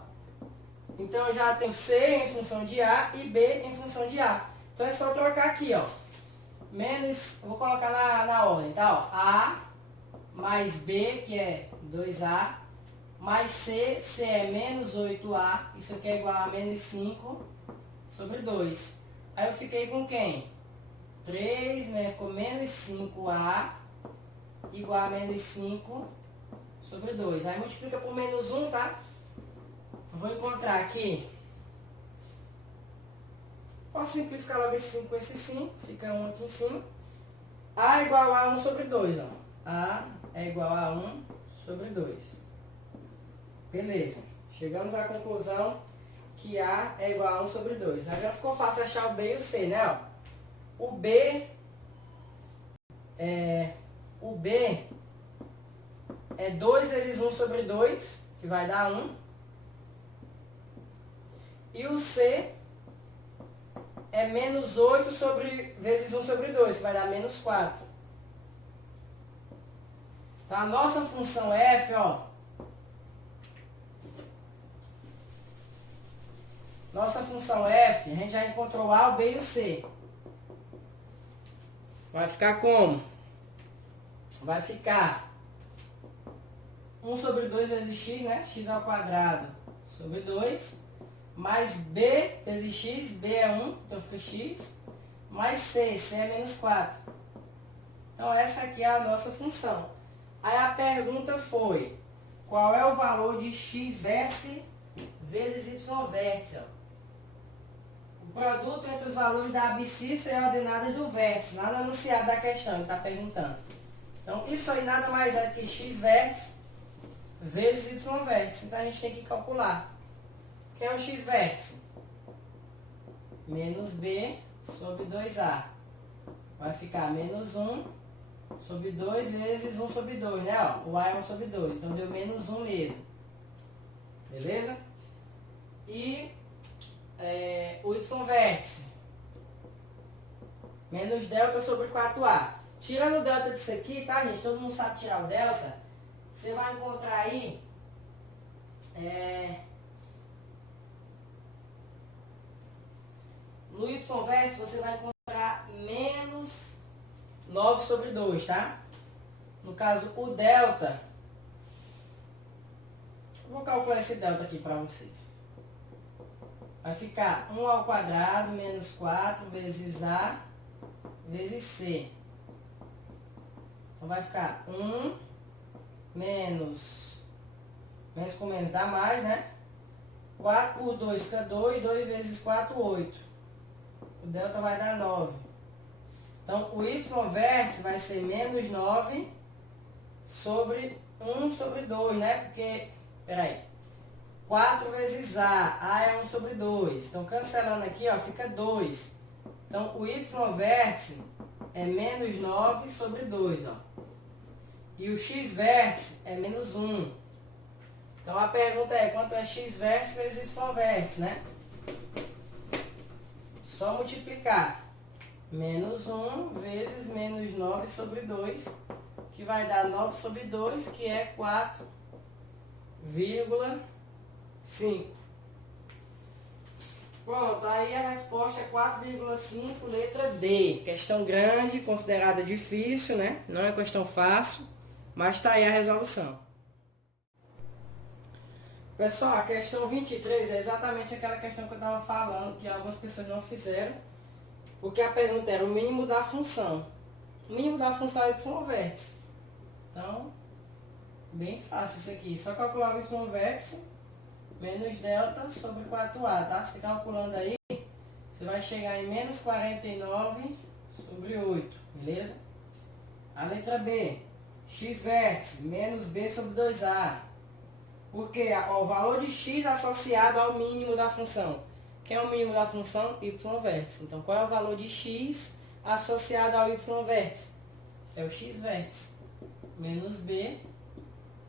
Então eu já tenho C em função de A e B em função de A. Então é só trocar aqui, ó. Menos, vou colocar na ordem, tá? Ó. A mais B, que é 2A, mais C, C é menos 8A. Isso aqui é igual a menos 5 sobre 2. Aí eu fiquei com quem? 3, né? Ficou menos 5A igual a menos 5 sobre 2. Aí multiplica por menos 1, tá? Eu vou encontrar aqui. Posso simplificar logo esse 5 com esse 5. Fica 1 aqui em cima. A igual a 1 sobre 2, ó. A é igual a 1 sobre 2. Beleza. Chegamos à conclusão que A é igual a 1 sobre 2. Agora ficou fácil achar o B e o C, né? Ó. O B é 2 vezes 1 sobre 2, que vai dar 1. E o C é menos 8 vezes 1 sobre 2, que vai dar menos 4. Então, a nossa função f, ó. Nossa função f, a gente já encontrou o A, o B e o C. Vai ficar como? Vai ficar 1 sobre 2 vezes x, né? X ao quadrado sobre 2. Mais b vezes x, b é 1, então fica x. Mais c, c é menos 4. Então essa aqui é a nossa função. Aí a pergunta foi, qual é o valor de x vértice vezes y vértice? Ó. O produto entre os valores da abscissa e ordenadas do vértice, lá no enunciado da questão, ele está perguntando. Então isso aí nada mais é que x vértice vezes y vértice. Então a gente tem que calcular. O que é o x vértice? Menos b sobre 2a. Vai ficar menos 1 sobre 2 vezes 1 sobre 2, né? Ó, o a é 1 sobre 2, então deu menos 1 mesmo. Beleza? E o y vértice, menos delta sobre 4a. Tirando o delta disso aqui, tá, gente? Todo mundo sabe tirar o delta. Você vai encontrar aí no y vértice você vai encontrar menos 9 sobre 2, tá? No caso, o delta, eu vou calcular esse delta aqui para vocês. Vai ficar 1 ao quadrado menos 4 vezes A vezes C. Então vai ficar 1 menos com menos dá mais, né? 4 por 2 fica 2, 2 vezes 4, 8. O delta vai dar 9. Então o y vértice vai ser menos 9 sobre 1 sobre 2, né? Porque, peraí. 4 vezes A é 1 sobre 2. Então, cancelando aqui, ó, fica 2. Então, o y vértice é menos 9 sobre 2, ó. E o x vértice é menos 1. Então, a pergunta é, quanto é x vértice vezes y vértice, né? Só multiplicar. Menos 1 vezes menos 9 sobre 2, que vai dar 9 sobre 2, que é 4,5. Pronto, aí a resposta é 4,5, letra D. Questão grande, considerada difícil, né? Não é questão fácil, mas tá aí a resolução. Pessoal, a questão 23 é exatamente aquela questão que eu estava falando, que algumas pessoas não fizeram, porque a pergunta era o mínimo da função. O mínimo da função é y vértice. Então, bem fácil isso aqui. Só calcular o y vértice menos delta sobre 4a, tá? Você calculando aí, você vai chegar em menos 49 sobre 8, beleza? A letra B, x vértice menos b sobre 2a. Porque o valor de x associado ao mínimo da função. Quem é o mínimo da função? Y vértice. Então, qual é o valor de x associado ao y vértice? É o x vértice menos b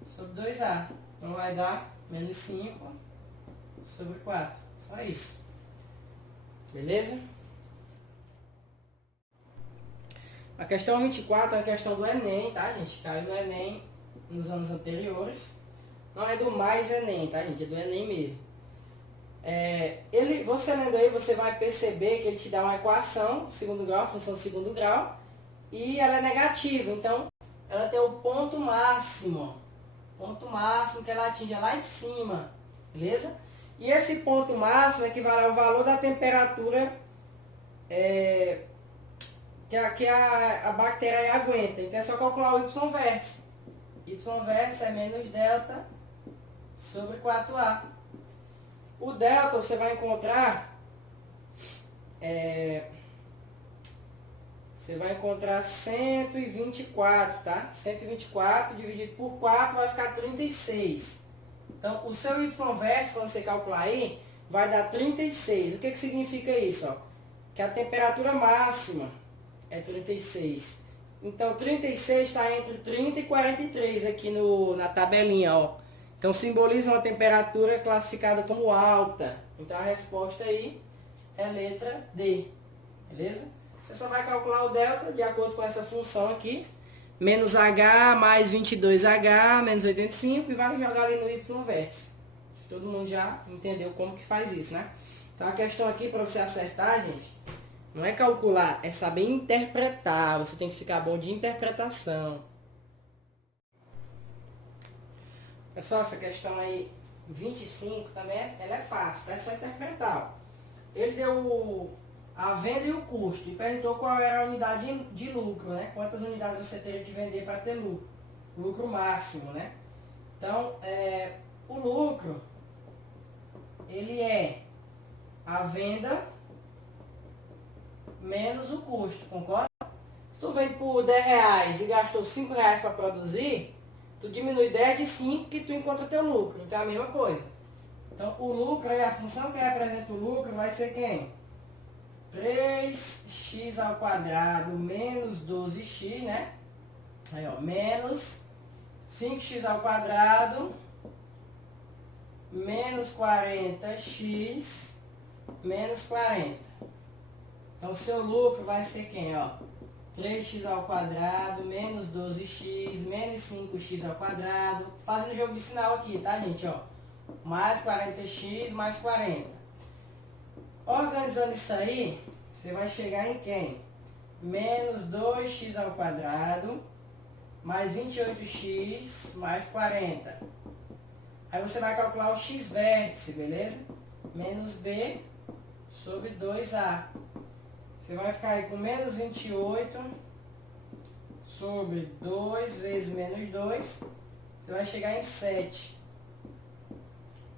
sobre 2a. Então, vai dar menos 5 sobre 4. Só isso. Beleza? A questão 24 é a questão do Enem, tá, gente? Caiu no Enem nos anos anteriores. Não é do mais Enem, tá, gente? É do Enem mesmo. Você lendo aí, você vai perceber que ele te dá uma equação de segundo grau, função de segundo grau, e ela é negativa. Então, ela tem o ponto máximo. Ponto máximo que ela atinge lá em cima. Beleza? E esse ponto máximo equivale ao valor da temperatura que a bactéria aí aguenta. Então é só calcular o y vértice. Y vértice é menos delta sobre 4a. O delta você vai encontrar 124, tá? 124 dividido por 4 vai ficar 36. Então, o seu y vértice, quando você calcular aí, vai dar 36. O que significa isso? Ó? Que a temperatura máxima é 36. Então, 36 está entre 30 e 43 aqui na tabelinha, ó. Então simboliza uma temperatura classificada como alta. Então a resposta aí é letra D. Beleza? Você só vai calcular o delta de acordo com essa função aqui. Menos H mais 22H menos 85 e vai jogar ali no Y vértice. Todo mundo já entendeu como que faz isso, né? Então a questão aqui para você acertar, gente, não é calcular, é saber interpretar. Você tem que ficar bom de interpretação. Pessoal, essa questão aí, 25 também, ela é fácil, é só interpretar. Ele deu a venda e o custo e perguntou qual era a unidade de lucro, né? Quantas unidades você teria que vender para ter lucro. Lucro máximo, né? Então, o lucro, ele é a venda menos o custo, concorda? Se tu vende por 10 reais e gastou 5 reais para produzir, tu diminui 10 de 5 que tu encontra teu lucro. Então é a mesma coisa. Então o lucro, aí a função que representa o lucro vai ser quem? 3x ao quadrado menos 12x, né? Aí ó, menos 5x ao quadrado menos 40x menos 40. Então seu lucro vai ser quem, ó? 3x ao quadrado menos 12x menos 5x ao quadrado. Fazendo jogo de sinal aqui, tá, gente? Ó, mais 40x mais 40. Organizando isso aí, você vai chegar em quem? Menos 2x ao quadrado mais 28x mais 40. Aí você vai calcular o x vértice, beleza? Menos b sobre 2a. Você vai ficar aí com menos 28 sobre 2 vezes menos 2. Você vai chegar em 7.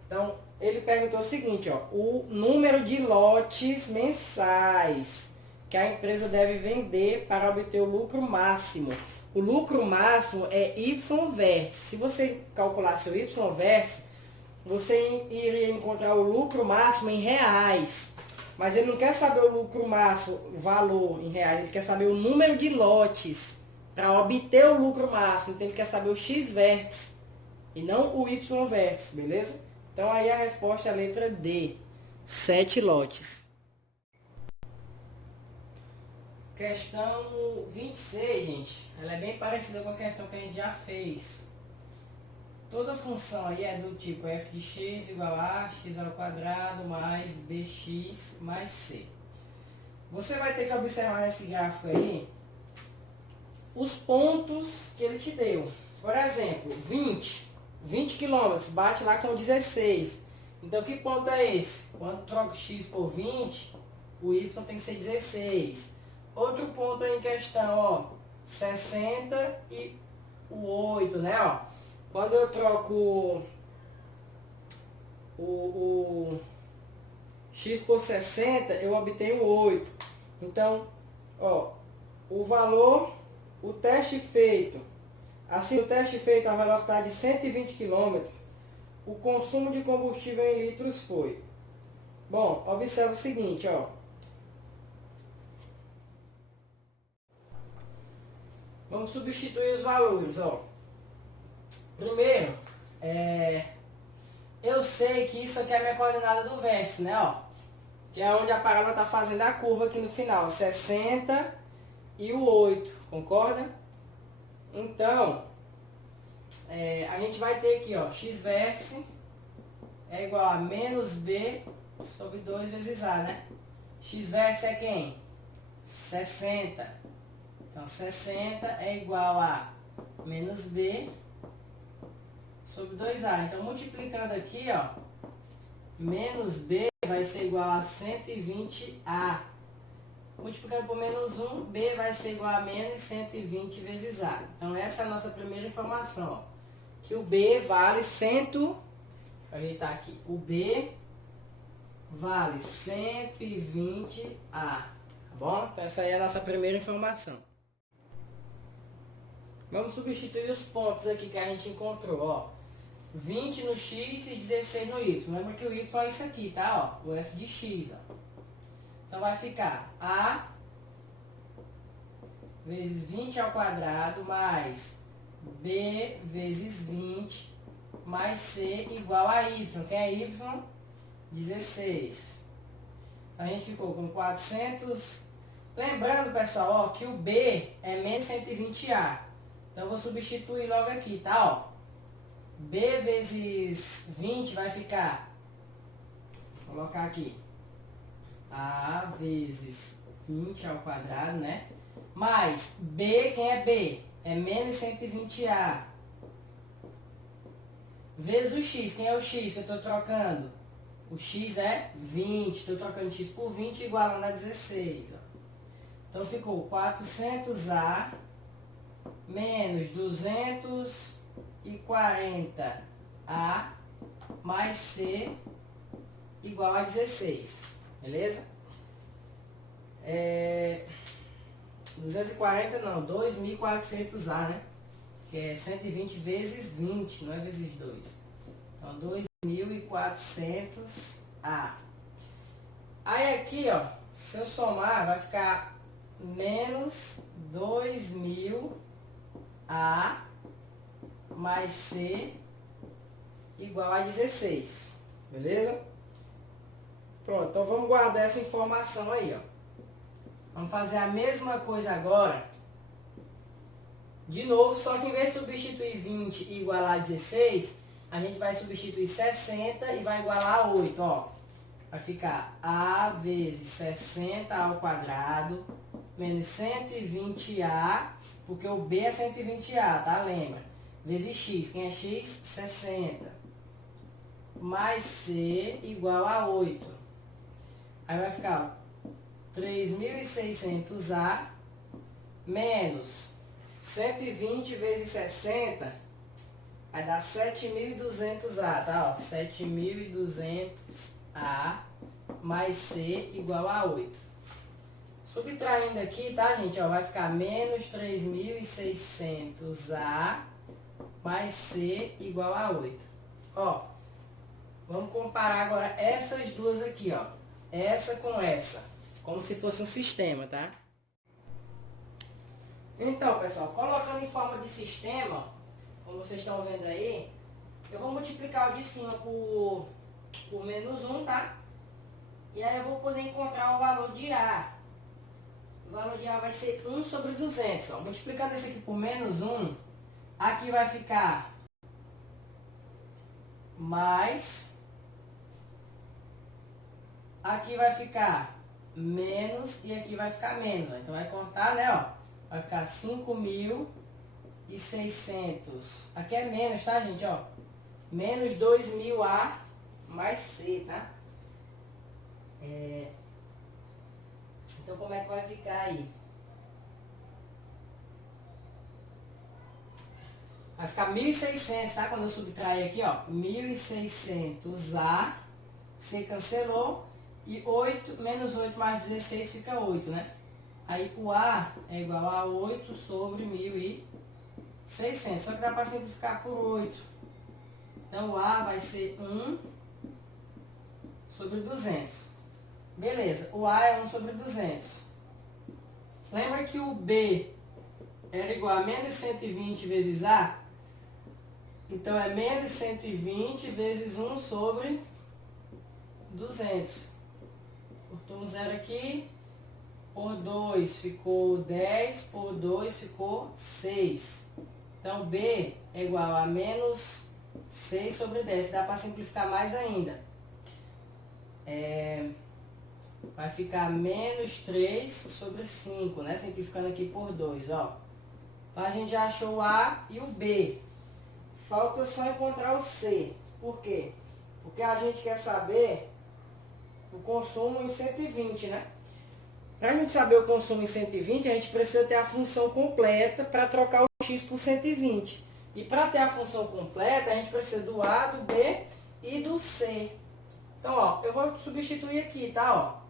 Então, ele perguntou o seguinte, ó, o número de lotes mensais que a empresa deve vender para obter o lucro máximo. O lucro máximo é Y vértice. Se você calcular seu Y vértice, você iria encontrar o lucro máximo em reais. Mas ele não quer saber o lucro máximo, valor em reais, ele quer saber o número de lotes para obter o lucro máximo. Então ele quer saber o X vértice e não o Y vértice, beleza? Então aí a resposta é a letra D, 7 lotes. Questão 26, gente, ela é bem parecida com a questão que a gente já fez. Toda função aí é do tipo f de x igual a x ao quadrado mais bx mais c. Você vai ter que observar nesse gráfico aí os pontos que ele te deu. Por exemplo, 20 km, bate lá com 16. Então que ponto é esse? Quando troco x por 20, o y tem que ser 16. Outro ponto aí em questão, ó, 60 e o 8, né, ó. Quando eu troco o x por 60, eu obtenho 8. Então, ó, o valor, o teste feito, assim, o teste feito a velocidade de 120 km, o consumo de combustível em litros foi. Bom, observa o seguinte, ó. Vamos substituir os valores, ó. Primeiro, eu sei que isso aqui é a minha coordenada do vértice, né, ó. Que é onde a parábola está fazendo a curva aqui no final, 60 e o 8, concorda? Então, a gente vai ter aqui, ó, x vértice é igual a menos b sobre 2 vezes a, né? X vértice é quem? 60. Então, 60 é igual a menos b sobre 2a. Então, multiplicando aqui, ó, menos b vai ser igual a 120a. Multiplicando por menos 1, b vai ser igual a menos 120 vezes a. Então, essa é a nossa primeira informação, ó, que o b vale 100, deixa eu ajeitar aqui, o b vale 120a, tá bom? Então, essa aí é a nossa primeira informação. Vamos substituir os pontos aqui que a gente encontrou, ó. 20 no x e 16 no y. Lembra que o y é isso aqui, tá? Ó, o f de x, ó. Então vai ficar a vezes 20 ao quadrado mais b vezes 20 mais C igual a Y. Quem é Y? 16. Então, a gente ficou com 400. Lembrando, pessoal, ó, que o B é menos 120A. Então, eu vou substituir logo aqui, tá? Ó, B vezes 20 vai ficar, vou colocar aqui, A vezes 20 ao quadrado, né? Mais B, quem é B? É menos 120A. Vezes o X, quem é o X que eu estou trocando? O X é 20, estou trocando X por 20 igualando a 16. Ó. Então ficou 400A menos 240A mais C igual a 16. Beleza? 240 não, 2.400A, né? Que é 120 vezes 20, não é vezes 2. Então, 2.400A. Aí aqui, ó, se eu somar, vai ficar menos 2.000A mais C igual a 16. Beleza? Pronto, então vamos guardar essa informação aí, ó. Vamos fazer a mesma coisa agora. De novo, só que em vez de substituir 20 e igualar a 16, a gente vai substituir 60 e vai igualar a 8, ó. Vai ficar A vezes 60 ao quadrado menos 120A, porque o B é 120A, tá? Lembra? Vezes X. Quem é X? 60. Mais C igual a 8. Aí vai ficar 3.600A menos 120 vezes 60 vai dar 7.200A, tá? 7.200A mais C igual a 8. Subtraindo aqui, tá, gente? Ó, vai ficar menos 3.600A mais C igual a 8. Ó, vamos comparar agora essas duas aqui, ó. Essa com essa. Como se fosse um sistema, tá? Então, pessoal, colocando em forma de sistema, como vocês estão vendo aí, eu vou multiplicar o de cima por menos 1, tá? E aí eu vou poder encontrar o valor de A. O valor de A vai ser 1 sobre 200. Ó. Multiplicando esse aqui por menos 1, aqui vai ficar mais, aqui vai ficar menos e aqui vai ficar menos. Ó. Então vai cortar, né? Ó. Vai ficar 5.600. Aqui é menos, tá, gente? Ó. Menos 2.000A mais C, tá? Então, como é que vai ficar aí? Vai ficar 1.600, tá? Quando eu subtrair aqui, ó. 1.600A. C cancelou. E 8, menos 8 mais 16 fica 8, né? Aí o A é igual a 8 sobre 1.600. Só que dá para simplificar por 8. Então o A vai ser 1 sobre 200. Beleza, o A é 1 sobre 200. Lembra que o B era igual a menos 120 vezes A? Então é menos 120 vezes 1 sobre 200. Cortou um zero aqui. Por 2 ficou 10, por 2 ficou 6. Então, B é igual a menos 6 sobre 10. Dá para simplificar mais ainda. Vai ficar menos 3 sobre 5, né? Simplificando aqui por 2, ó. Então, a gente já achou o A e o B. Falta só encontrar o C. Por quê? Porque a gente quer saber o consumo em 120, né? Para a gente saber o consumo em 120, a gente precisa ter a função completa para trocar o X por 120. E para ter a função completa, a gente precisa do A, do B e do C. Então, ó, eu vou substituir aqui, tá?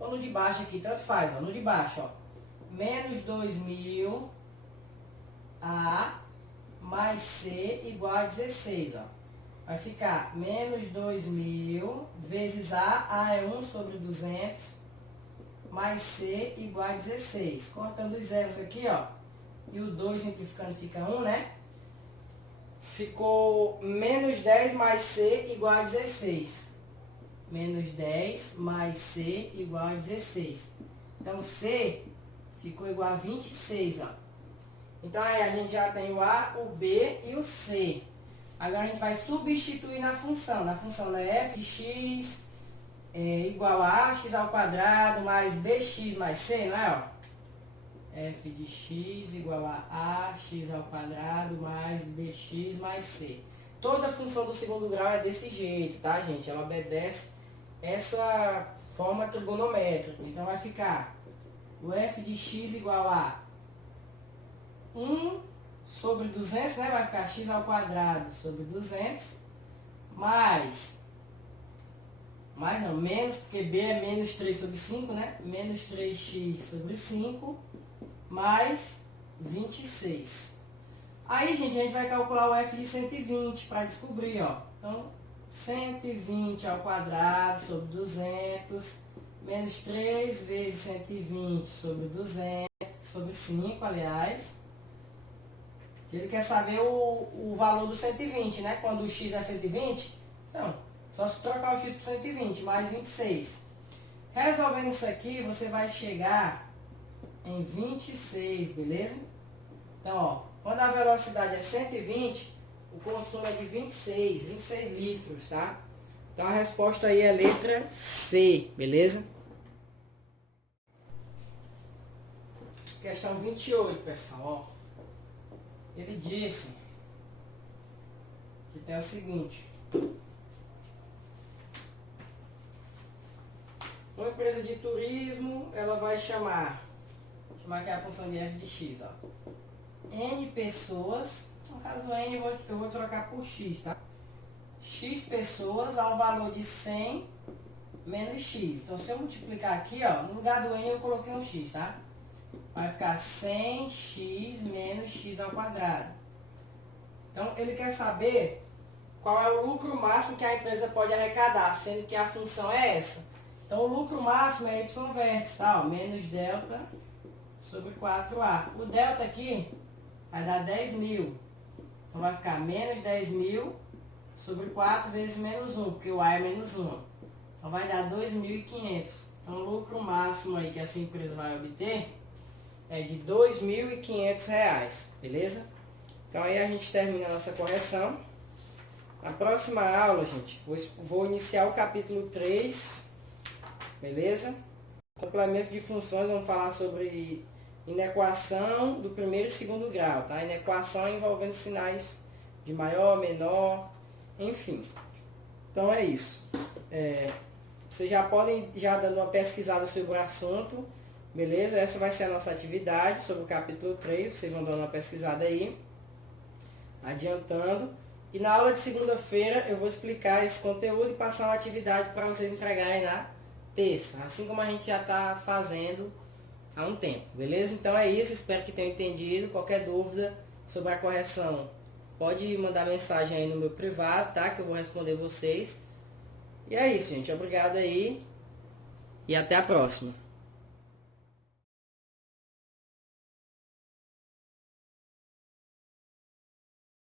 Ó. Ou no de baixo aqui, tanto faz, ó. No de baixo, ó. Menos 2.000A mais C igual a 16, ó. Vai ficar menos 2.000 vezes A é 1 sobre 200, mais C igual a 16. Cortando os zeros aqui, ó. E o 2 simplificando fica 1, né? ficou menos 10 mais C igual a 16. Menos 10 mais C igual a 16. Então, C ficou igual a 26, ó. Então, aí a gente já tem o A, o B e o C. Agora, a gente vai substituir na função. Na função, né? F de x igual a x ao quadrado mais bx mais c, não é? Ó? F de x igual a x ao quadrado mais bx mais c. Toda função do segundo grau é desse jeito, tá, gente? Ela obedece essa forma trigonométrica. Então, vai ficar o f de x igual a 1 sobre 200, né? Vai ficar x ao quadrado sobre 200, menos, porque b é menos 3 sobre 5, né? Menos 3x sobre 5, mais 26. Aí, gente, a gente vai calcular o f de 120 para descobrir, ó. Então, 120 ao quadrado sobre 200, menos 3 vezes 120 sobre 200, sobre 5, aliás. Ele quer saber o valor do 120, né? Quando o x é 120, então, só se trocar o x por 120, mais 26. Resolvendo isso aqui, você vai chegar em 26, beleza? Então, ó, quando a velocidade é 120, o consumo é de 26 litros, tá? Então, a resposta aí é a letra C, beleza? Questão 28, pessoal, ó. Ele disse que tem o seguinte: uma empresa de turismo, ela vai chamar aqui a função de f de x, ó. N pessoas, no caso N eu vou trocar por x, tá? X pessoas ao valor de 100 menos x. Então, se eu multiplicar aqui, ó, no lugar do N eu coloquei um x, tá? Vai ficar 100x menos x ao quadrado. Então, ele quer saber qual é o lucro máximo que a empresa pode arrecadar, sendo que a função é essa. Então, o lucro máximo é y vértice, tá? Ó, menos delta sobre 4A. O delta aqui vai dar 10 mil. Então, vai ficar menos 10 mil sobre 4 vezes menos 1, porque o A é menos 1. Então, vai dar 2.500. Então, o lucro máximo aí que essa empresa vai obter é de R$ 2.500, beleza? Então, aí a gente termina a nossa correção. Na próxima aula, gente, vou iniciar o capítulo 3, beleza? Complemento de funções, vamos falar sobre inequação do primeiro e segundo grau, tá? Inequação envolvendo sinais de maior, menor, enfim. Então, é isso. Vocês já podem dando uma pesquisada sobre o assunto, beleza? Essa vai ser a nossa atividade sobre o capítulo 3, vocês vão dando uma pesquisada aí, adiantando. E na aula de segunda-feira eu vou explicar esse conteúdo e passar uma atividade para vocês entregarem na terça, assim como a gente já está fazendo há um tempo, beleza? Então é isso, espero que tenham entendido. Qualquer dúvida sobre a correção, pode mandar mensagem aí no meu privado, tá? Que eu vou responder vocês. E é isso, gente. Obrigado aí e até a próxima.